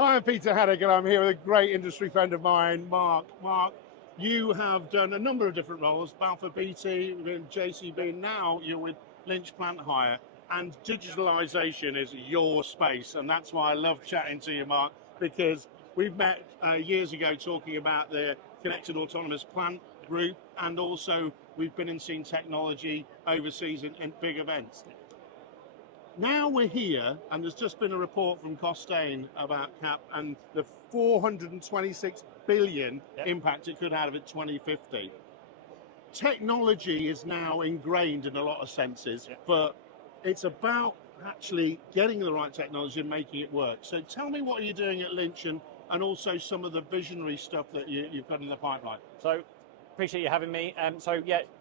I'm Peter Haddock, and I'm here with a great industry friend of mine, Mark. Mark, you have done a number of different roles, Balfour BT, with JCB, now you're with Lynch Plant Hire, and digitalisation is your space, and that's why I love chatting to you, Mark, because we've met years ago talking about the Connected Autonomous Plant group, and also we've been and seen technology overseas in big events. Now we're here, and there's just been a report from Costain about CAP and the 426 billion impact it could have at 2050. Technology is now ingrained in a lot of senses, but it's about actually getting the right technology and making it work. So tell me what you're doing at Lynch and also some of the visionary stuff that you've got in the pipeline. So, appreciate you having me.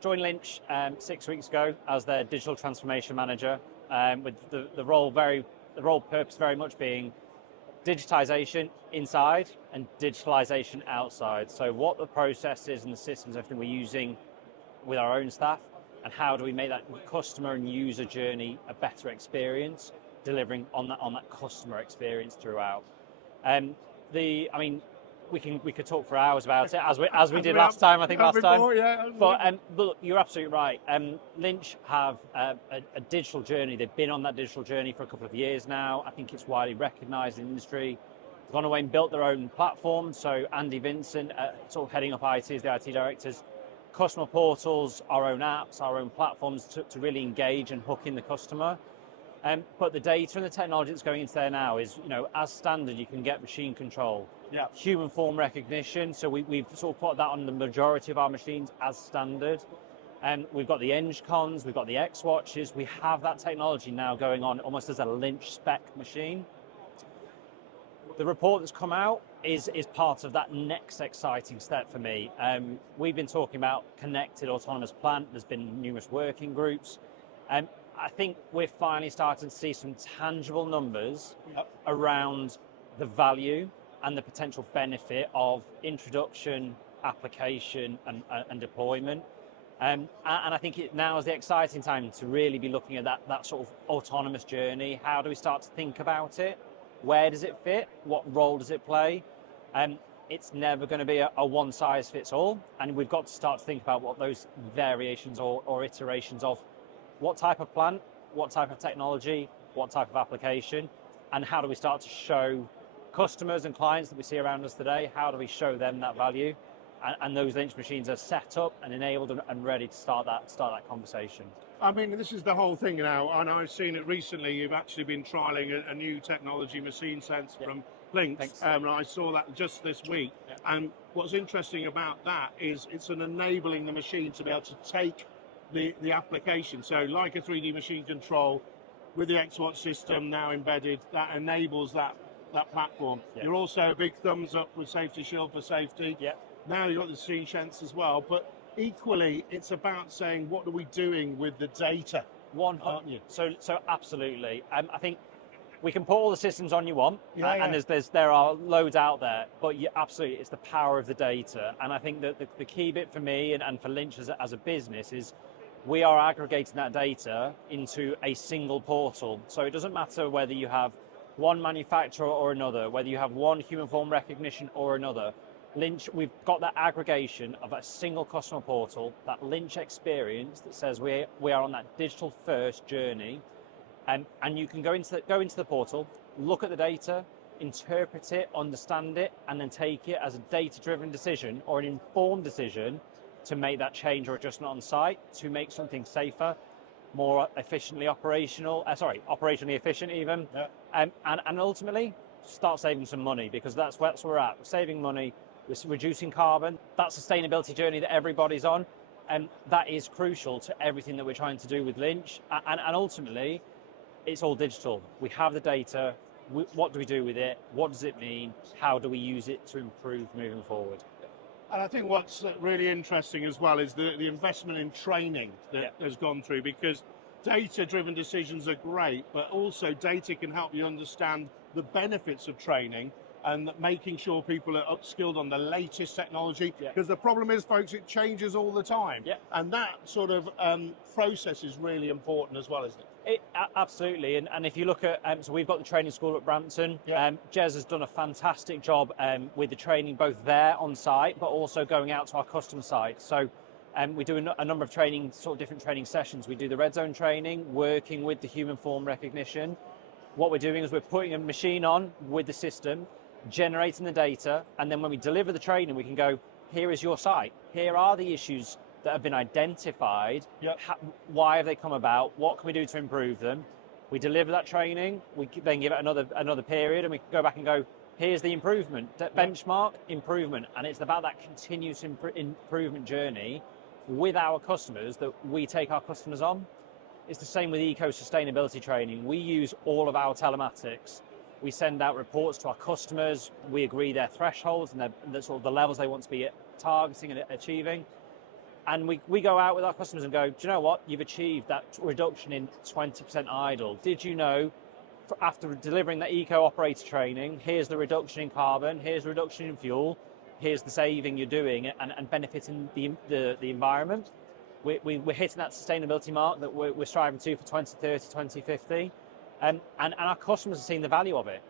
Joined Lynch 6 weeks ago as their digital transformation manager. With the role purpose very much being digitisation inside and digitalisation outside. So what the processes and the systems, everything we're using with our own staff, and how do we make that customer and user journey a better experience, delivering on that customer experience throughout. We could talk for hours about it as we did last time. I think last time. But look, you're absolutely right. Lynch have a digital journey. They've been on that digital journey for a couple of years now. I think it's widely recognised in the industry. They've gone away and built their own platform. So Andy Vincent, sort of heading up IT as the IT directors, customer portals, our own apps, our own platforms to really engage and hook in the customer. But the data and the technology that's going into there now is, as standard, you can get machine control, human form recognition. So we've sort of put that on the majority of our machines as standard. And we've got the EngCons, we've got the X watches. We have that technology now going on almost as a Lynch spec machine. The report that's come out is part of that next exciting step for me. We've been talking about connected autonomous plant. There's been numerous working groups. I think we're finally starting to see some tangible numbers around the value and the potential benefit of introduction, application, and deployment. And I think now is the exciting time to really be looking at that sort of autonomous journey. How do we start to think about it? Where does it fit? What role does it play? It's never going to be a one size fits all. And we've got to start to think about what those variations or iterations of what type of plant, what type of technology, what type of application, and how do we start to show customers and clients that we see around us today, how do we show them that value? And those Lynch machines are set up and enabled and ready to start that conversation. I mean, this is the whole thing now, and I've seen it recently. You've actually been trialling a new technology, Machine Sense, from Lynx. I saw that just this week. And what's interesting about that is it's enabling the machine to be able to take the application. So like a 3D machine control with the X-Watch system now embedded, that enables that platform. You're also a big thumbs up with Safety Shield for safety. Now you've got the Machine Sense as well, but equally it's about saying, what are we doing with the data? So absolutely. I think we can put all the systems on you want, and there are loads out there, but absolutely, it's the power of the data. And I think that the key bit for me and for Lynch as a business is we are aggregating that data into a single portal. So it doesn't matter whether you have one manufacturer or another, whether you have one human form recognition or another. Lynch, we've got that aggregation of a single customer portal, that Lynch experience that says we are on that digital first journey. And you can go into the portal, look at the data, interpret it, understand it, and then take it as a data-driven decision or an informed decision to make that change or adjustment on site to make something safer, more operationally efficient even, and ultimately start saving some money, because that's where we're at. We're saving money, we're reducing carbon. That sustainability journey that everybody's on, and that is crucial to everything that we're trying to do with Lynch. And ultimately, it's all digital. We have the data. What do we do with it? What does it mean? How do we use it to improve moving forward? And I think what's really interesting as well is the investment in training that has gone through, because data-driven decisions are great, but also data can help you understand the benefits of training and making sure people are upskilled on the latest technology. Because the problem is, folks, it changes all the time. And that sort of process is really important as well, isn't it? Absolutely, and if you look at, so we've got the training school at Brampton. Yeah. Jez has done a fantastic job with the training both there on site, but also going out to our customer site. So we do a number of training, sort of different training sessions. We do the red zone training, working with the human form recognition. What we're doing is we're putting a machine on with the system, generating the data, and then when we deliver the training, we can go, here is your site. Here are the issues that have been identified. Yep. Why have they come about? What can we do to improve them? We deliver that training. We then give it another period, and we can go back and go, here's the improvement, benchmark, improvement. And it's about that continuous improvement journey with our customers that we take our customers on. It's the same with eco-sustainability training. We use all of our telematics. We send out reports to our customers. We agree their thresholds and the sort of the levels they want to be targeting and achieving. And we go out with our customers and go, do you know what? You've achieved that reduction in 20% idle. Did you know, after delivering that eco-operator training, here's the reduction in carbon, here's the reduction in fuel, here's the saving you're doing and benefiting the environment. We're hitting that sustainability mark that we're striving to for 2030, 2050. And our customers are seeing the value of it.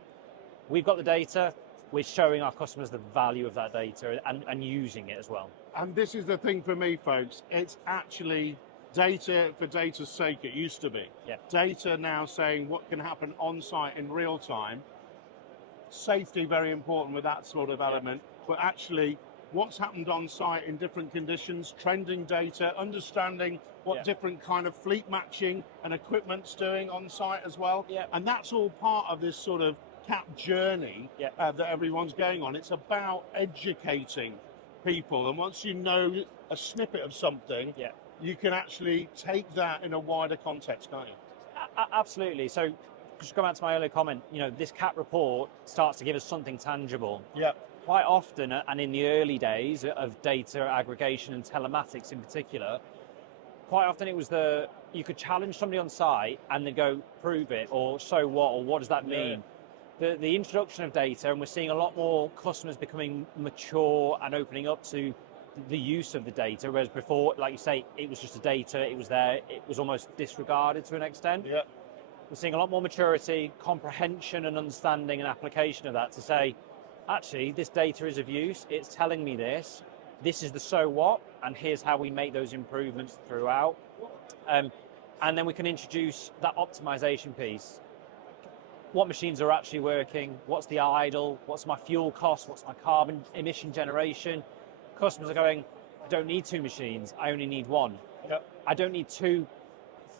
We've got the data, we're showing our customers the value of that data and using it as well. And this is the thing for me, folks, it's actually data for data's sake, it used to be. Yeah. Data now saying what can happen on site in real time. Safety, very important with that sort of element, but actually what's happened on site in different conditions, trending data, understanding what different kind of fleet matching and equipment's doing on site as well. Yeah. And that's all part of this sort of CAP journey that everyone's going on. It's about educating people, and once you know a snippet of something, you can actually take that in a wider context, can't you? Absolutely. So just go back to my earlier comment, this CAP report starts to give us something tangible. Yeah. Quite often, and in the early days of data aggregation and telematics in particular, quite often it was you could challenge somebody on site and they go, prove it, or so what, or what does that mean? The introduction of data, and we're seeing a lot more customers becoming mature and opening up to the use of the data, whereas before, like you say, it was just the data, it was there, it was almost disregarded to an extent. Yeah. We're seeing a lot more maturity, comprehension and understanding and application of that to say, actually, this data is of use, it's telling me this is the so what, and here's how we make those improvements throughout. And then we can introduce that optimization piece. What machines are actually working, what's the idle, what's my fuel cost, what's my carbon emission generation. Customers are going, I don't need 2 machines, I only need 1. Yep. I don't need 2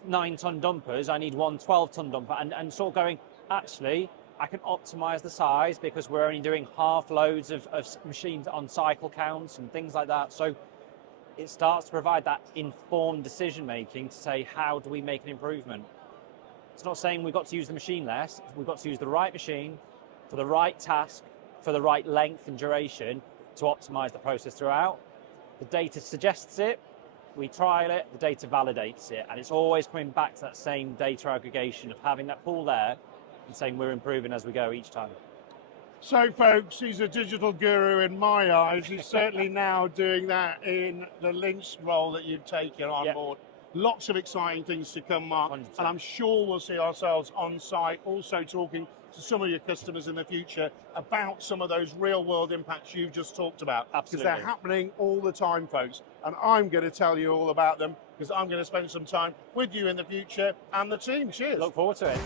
9-ton dumpers, I need 1 12-ton dumper, and sort of going, actually, I can optimize the size because we're only doing half loads of machines on cycle counts and things like that. So it starts to provide that informed decision making to say, how do we make an improvement? It's not saying we've got to use the machine less, we've got to use the right machine for the right task, for the right length and duration to optimize the process throughout. The data suggests it, we trial it, the data validates it, and it's always coming back to that same data aggregation of having that pool there and saying we're improving as we go each time. So folks, he's a digital guru in my eyes. He's certainly now doing that in the Lynch role that you've taken on board. Lots of exciting things to come, Mark, 100%. and I'm sure we'll see ourselves on site also talking to some of your customers in the future about some of those real world impacts you've just talked about. Absolutely. Because they're happening all the time, folks, and I'm going to tell you all about them because I'm going to spend some time with you in the future and the team. Cheers. Look forward to it.